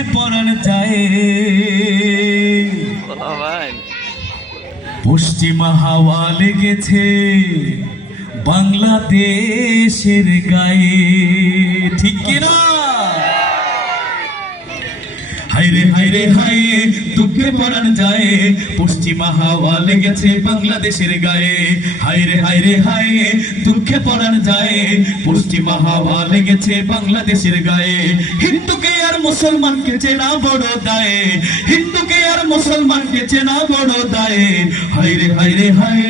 দুঃখে পরাণ যায়। পশ্চিমা হাওয়া লেগেছে বাংলাদেশের গায়ে, ঠিক কিনা? হায়রে হায়রে হায় দুঃখে পরাণ যায়, পশ্চিমা হাওয়া লেগেছে বাংলাদেশের গায়ে। হায়রে হায়রে হায় দুঃখে পরাণ যায়, পশ্চিমা হাওয়া লেগেছে বাংলাদেশের গায়ে। হিন্দুকে আর মুসলমানকে চেনা বড় দায়, হিন্দুকে আর মুসলমানকে চেনা বড় দায়। হায়রে হায়রে হায়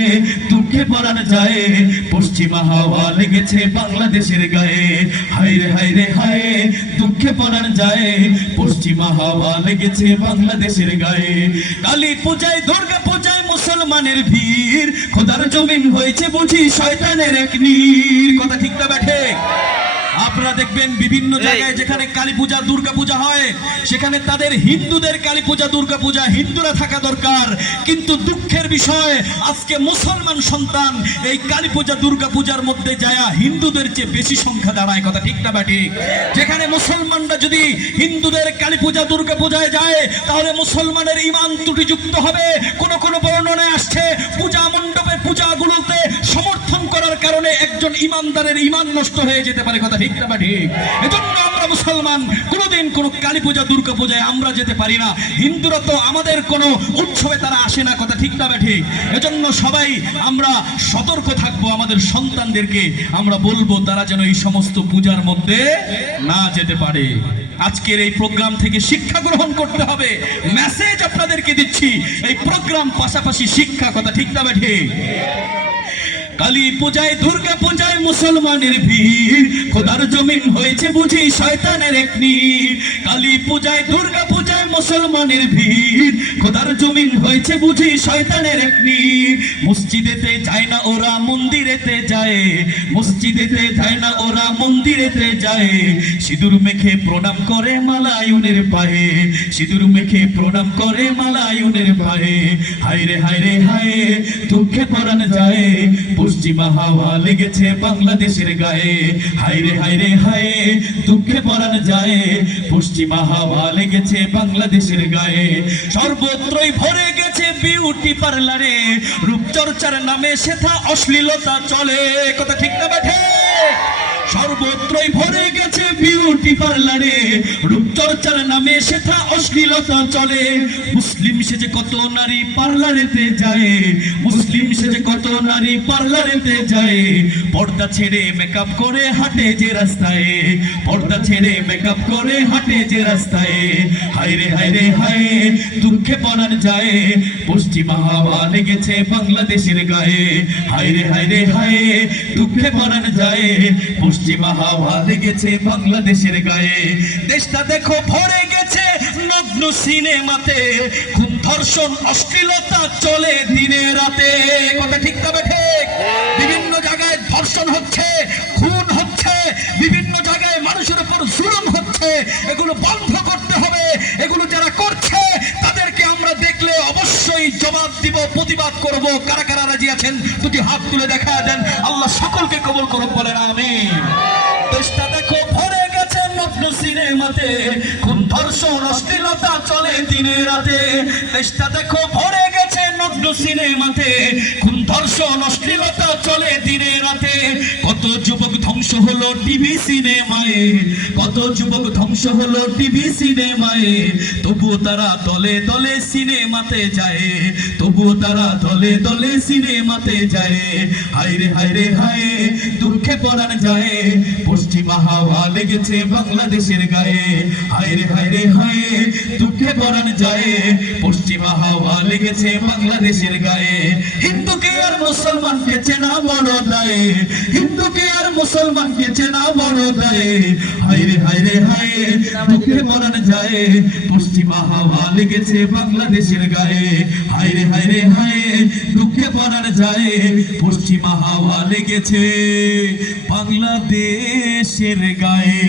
দুঃখে পরাণ যায়, পশ্চিমা হাওয়া লেগেছে বাংলাদেশের গায়ে। হায়রে হায়রে হায় দুঃখে পরাণ যায়, পশ্চিমা হাওয়া লেগেছে বাংলাদেশের গায়ে। কালী পূজায় দুর্গা পূজায় মুসলমানের ভিড়, খোদার জমিন হয়েছে বুঝি শয়তানের এক নীর। কথা ঠিক না ব্যাঠে? আপনারা দেখবেন বিভিন্ন জায়গায় যেখানে কালী পূজা দুর্গা পূজা হয়, সেখানে তাদের হিন্দুদের কালী পূজা দুর্গা পূজা হিন্দুরা থাকা দরকার। কিন্তু দুঃখের বিষয় আজকে মুসলমান সন্তান এই কালী পূজা দুর্গা পূজার মধ্যে যায় হিন্দুদের চেয়ে বেশি সংখ্যা দাঁড়ায়। কথা ঠিক না ব্যাটি? যেখানে মুসলমানরা যদি হিন্দুদের কালী পূজা দুর্গা পূজায় যায়, তাহলে মুসলমানের ঈমান ত্রুটিযুক্ত হবে। কোন কোন বর্ণনায় আসছে পূজা মণ্ডপে পূজাগুলোতে সমর্থন করার কারণে একজন ঈমানদারের ঈমান নষ্ট হয়ে যেতে পারে। কথা ঠিক না ঠিক? এজন্য আমরা মুসলমান কোনোদিন কোন কালী পূজা দুর্গা পূজায় আমরা যেতে পারি না। হিন্দুরা তো আমাদের কোন উৎসবে তারা আসে না। কথা ঠিক না ঠিক? এজন্য সবাই আমরা সতর্ক থাকবো, আমাদের সন্তানদেরকে আমরা বলবো তারা যেন এই সমস্ত পূজার মধ্যে না যেতে পারে। আজকের এই প্রোগ্রাম থেকে শিক্ষা গ্রহণ করতে হবে, মেসেজ আপনাদেরকে দিচ্ছি। এই প্রোগ্রাম পাশাপাশি শিক্ষা। কথা ঠিক না ঠিক? কালী পূজায় দুর্গা পূজায় মুসলমানের ভিড়, খোদার জমিন হয়েছে বুঝি শয়তানের এক নীর। কালী পূজায় দুর্গা পূজায় মুসলমানের ভিড়, খোদার জমিন হয়েছে বুঝি শয়তানের এক নীর। মসজিদেতে যায় না ওরা মন্দিরেতে যায়, মসজিদেতে যায় না ওরা মন্দিরেতে যায়। সিঁদুর মেখে প্রণাম করে মালায়ুনের পায়ে, সিঁদুর মেখে প্রণাম করে মালায়ুনের পায়ে। হায়রে হায়রে হায় দুঃখে পরাণ যায়, পশ্চিমা হাওয়া লেগেছে বাংলাদেশের গায়ে। হায়রে হায়রে হায় দুঃখে পরাণ যায়, পশ্চিমা হাওয়া লেগেছে বাংলাদেশের গায়ে। সর্বত্রই ভরে গেছে বিউটি পার্লারে, রূপচর্চার নামে সেথা অশ্লীলতা চলে। কথা ঠিক না ব্যাঠে? সর্বত্রই ভরে গেছে বিউটি পার্লারে, রূপচর্চার নামে সেথা অশ্লীলতা চলে। মুসলিম সেজে কত নারী পার্লারেতে যায়, মুসলিম সেজে কত নারী পার্লারেতে যায়। পর্দা ছেড়ে মেকআপ করে হাঁটে যে রাস্তায়, পর্দা ছেড়ে মেকআপ করে হাঁটে যে রাস্তায়। হায়রে হায়রে হায় দুঃখে পরাণ যায়, পশ্চিমা হাওয়া লেগেছে বাংলাদেশের গায়ে। হায়রে হায়রে হায় দুঃখে পরাণ যায়, পশ্চিমা হাওয়া লেগেছে বাংলাদেশের গায়ে। দেশটা দেখো ভরে গেছে নগ্ন সিনেমাতে, খুন ধর্ষণ অশ্লীলতা চলে দিনে রাতে। কথা ঠিক তবে ঠিক? বিভিন্ন জায়গায় ধর্ষণ হচ্ছে, খুন হচ্ছে, বিভিন্ন জায়গায় মানুষের উপর জুলুম হচ্ছে। এগুলো বন্ধ করতে হবে। এগুলো যারা করছে তাদেরকে আমরা দেখলে অবশ্যই জবাব দিব, প্রতিবাদ করব। কারা কারা রাজি আছেন দুটি হাত তুলে দেখা দেন। আল্লাহ সকলকে কবুল করুন, বলেন আমিন। দেশটা দেখো ভরে গেছে নগ্ন সিনেমাতে, খুন ধর্ষণ অশ্লীলতা চলে দিনে রাতে। দেশটা দেখো ভরে গেছে নগ্ন সিনেমাতে, খুন ধর্ষণ অশ্লীলতা চলে দিনে রাতে। কত যুবক ধ্বংস হলো টিভি সিনেমায়, কত যুবক ধ্বংস হলো টিভি সিনেমায়। তবুও তারা দলে দলে সিনেমাতে যায়, তবুও তারা দলে দলে সিনেমাতে যায়। হায়রে হায়রে হায় দুঃখে পরাণ যায়, পশ্চিমা হাওয়া লেগেছে বাংলাদেশের গায়ে। হায়রে হায়রে হায় দুঃখে পরাণ যায়, পশ্চিমা হাওয়া লেগেছে বাংলাদেশের গায়ে। হিন্দুকে আর মুসলমানকে চেনা বড় দায়, হিন্দুকে আর মুসলমানকে চেনা বড় দায়। হায়রে হায়রে হায় দুঃখে পরাণ যায়, পশ্চিমা হাওয়া লেগেছে বাংলাদেশের গায়ে। হায়রে হায়রে হায় দুঃখে পরাণ যায়, পশ্চিমা হাওয়া লেগেছে বাংলাদেশের গায়ে।